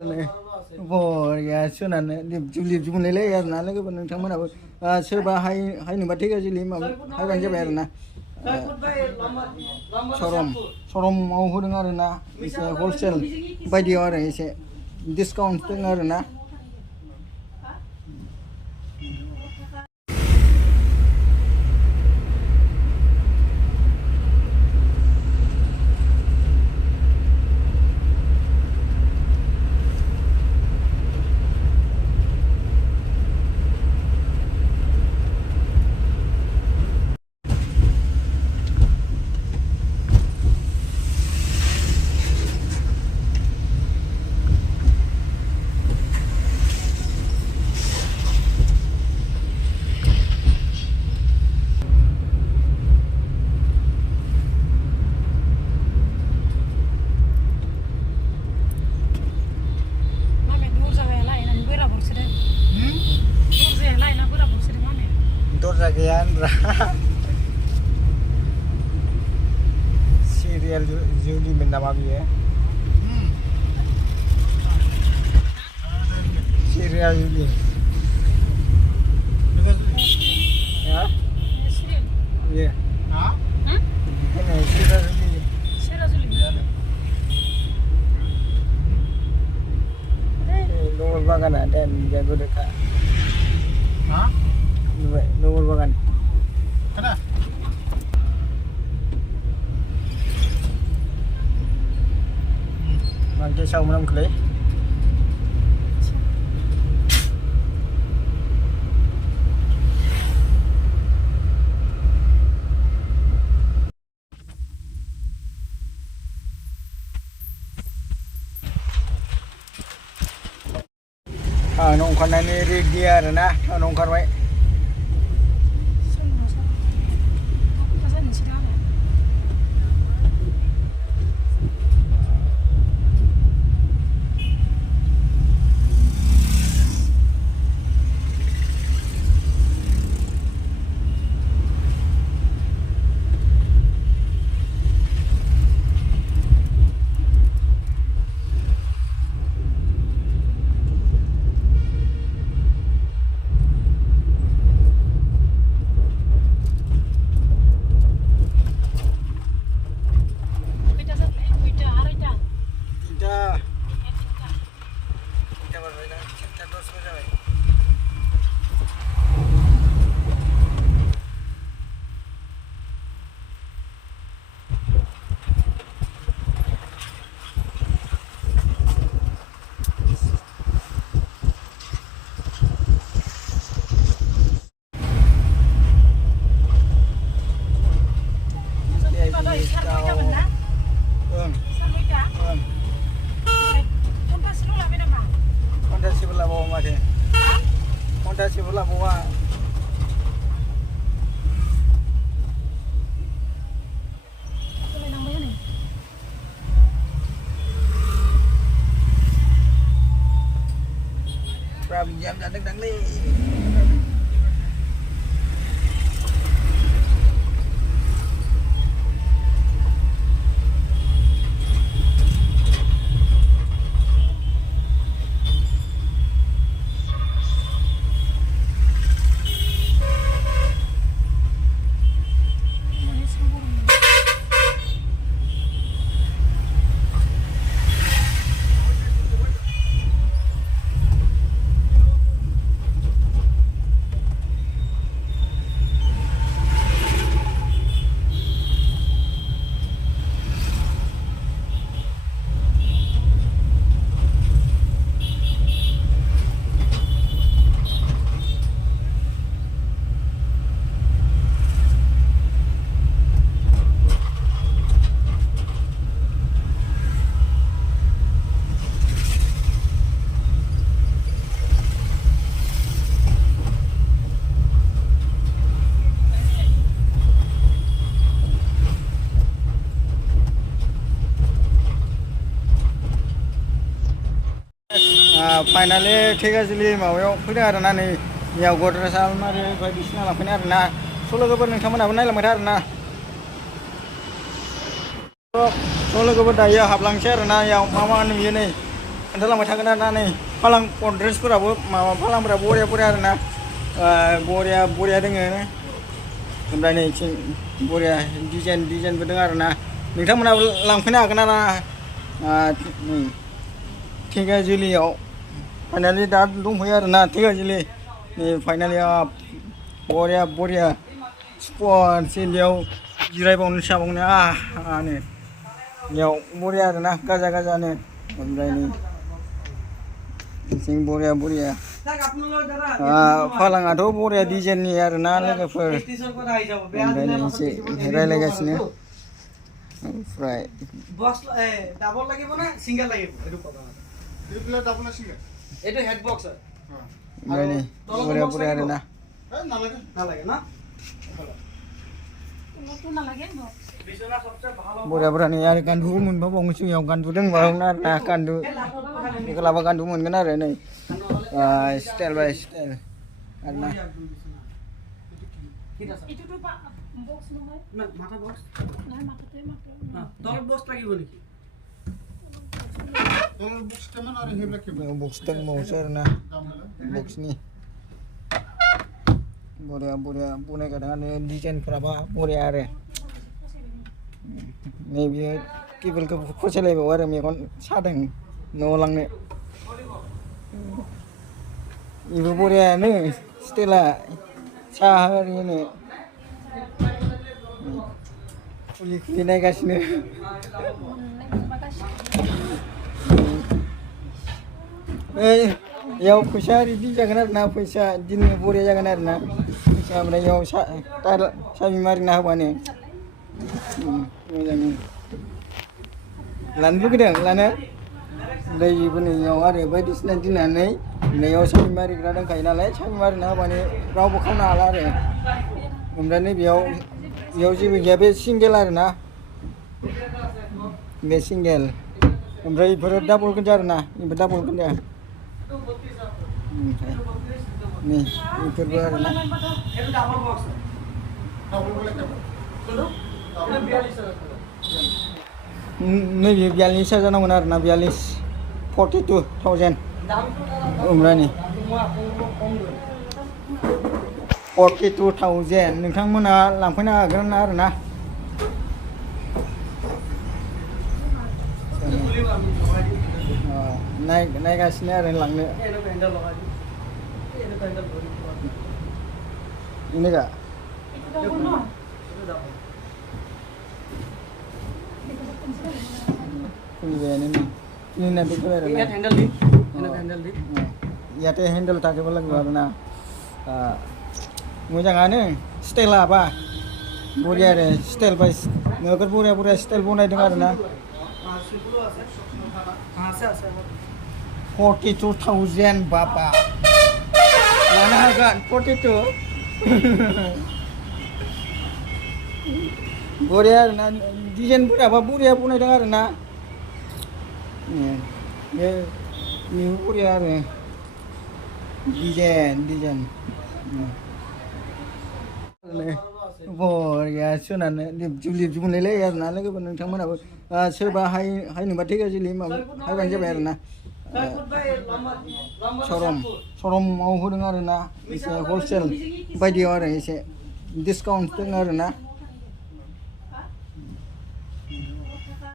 बरिया सोनानो लिबजु मोनलायलायो आरोना लोगोफोर नोंथांमोनाबो सोरबा हायनोबा थेगाजुलि माबा हायबानो जाबाय आरोना सरमाव होदों आरोना एसे हलसेल बायदियाव आरो एसे डिसकाउन्ट दङ आरोना दरजा गैया होनब्रा सिरियाल जुलिमोन नामा बियो सिरियाल जुलि ya iya ini Syirah Zuli Lumur Bagan ada jago dekat Lumur Bagan kena Nanti sau menang kali nông con này đi kia rồi nè, nông con vậy. Sebelah bawah. Berapa jam dah deng ni? Finally थेगाजुलि माबायाव फैदों आरोना नै याव गद्रेज आलमारि बायदिसिना लांफैनाय आरोना लोगोफोर नोंथांमोनाबो नायलांबाय था आरोना लोगोफोर दायो हाबलांसै आरोना याव मा नुयो नै खोन्थालांबाय थागोन आरो ना नै फालां ड्रेसफोराबो माबा फालांफोरा बरिया बरिया आरो ना बरिया बरिया दोङो ओमफ्राय नै इथिं बरिया डिजाइनबो दङ आरो ना नोंथांमोनाबो लांफैनो हागोन आरो ना धेकियाजुलियाव फाइनालि दा दंफैयो आरो ना धेकियाजुलि नै फाइनालि बरिया बरिया स्पट सिलियाव जिरायबावनो साबावनो आनो बेयाव बरिया आरो ना गाजानो ओमफ्राय नै इथिं बरिया बरिया फालाङाथ' बरिया डिजाइननि आरो ना लोगोफोर ओमफ्राय नै एसे रायलायगासिनो ओमफ्राय ডাবল লাগিব না সিঙ্গেল লাগিব এটো কথা ট্রিপল ডাবল না সিঙ্গেল এটো হেড বক্স ओमफ्राय नै बरिया बरिया आरो ना নালাগে না তো নালাগে বিছনা সবচেয়ে ভালো बरिया बरिया नै आरो गान्दु मोनबावोसो याव गान्दु दंबावोना आरो ना गान्दु बेखौ लाबा गान्दु मोनगोन आरो नै स्टाइल बाय स्टाइल आरो ना এটো তো বক্স নহয় না মাথা বক্স না মাথাতে মাথা না তলত বক্স লাগিব নেকি তলত বক্স কেমন আর হেবলা কেমন बक्स दंबावोसो आरो ना बक्सनि बरिया बरिया बनायखादों आरो डिजाइनफोराबा बरिया आरो नै बियो केबोलखौ फसायलायबावो आरो मेगन सादों न'आव लांनो बेबो बरियानो स्टाइला साहा ओरैनो खुलि नायगासिनो याव फैसा रेडि जागोन आरो ना फैसा दिननो बरिया जागोन आरो ना फैसा ओमफ्राय याव साबि मारिना होबानो मोजां लानो लुगैदों लानो ओमफ्राय बेबो नैयाव आरो बायदिसिना दोननानै नैयाव साबि मारिग्रा दंखायो नालाय साबि मारिना होबानो रावबो खावनो हाला आरो ओमफ्राय नै बेयाव जेबो गैया बे सिंगेल आरो ना बे सिंगेल ओमफ्राय बेफोरो डाबल गोजा आरो ना बेफोर डाबल गोजा ओमफ्राय नै बेफोरबो आरो ना नैबे 42,000 जानांगोन आरो ना 42,000 ओमफ्राय नै 42,000 नोंथांमोना लांफैनो हागोन आरो ना नायगासिनो आरो लांनो इनेगा खुलिबायानो नै खुलिना दोनबाय आरो ना ইয়াতে হেন্ডেল থাকিব লাগিব আৰু না मोजाङानो स्टाइला बा बरिया आरो स्टाइल बाय नोगोर बरिया बरिया स्टाइल बनायदों आरो ना 42,000 बाबा लानो हागोन 42 बरिया आरो ना डिजाइनफोराबा बरिया बनायदों आरो ना बे बरिया आरो डिजाइन बरिया सोनानै लिप मोनलायलायो आरो ना लोगोफोर नोंथांमोनाबो सोरबा हायनोबा धेकियाजुलि माबा हायबानो जाबाय आरो ना शरमाव होदों आरो ना एसे हलसेल बायदियाव आरो एसे डिसकाउन्ट दङ आरो ना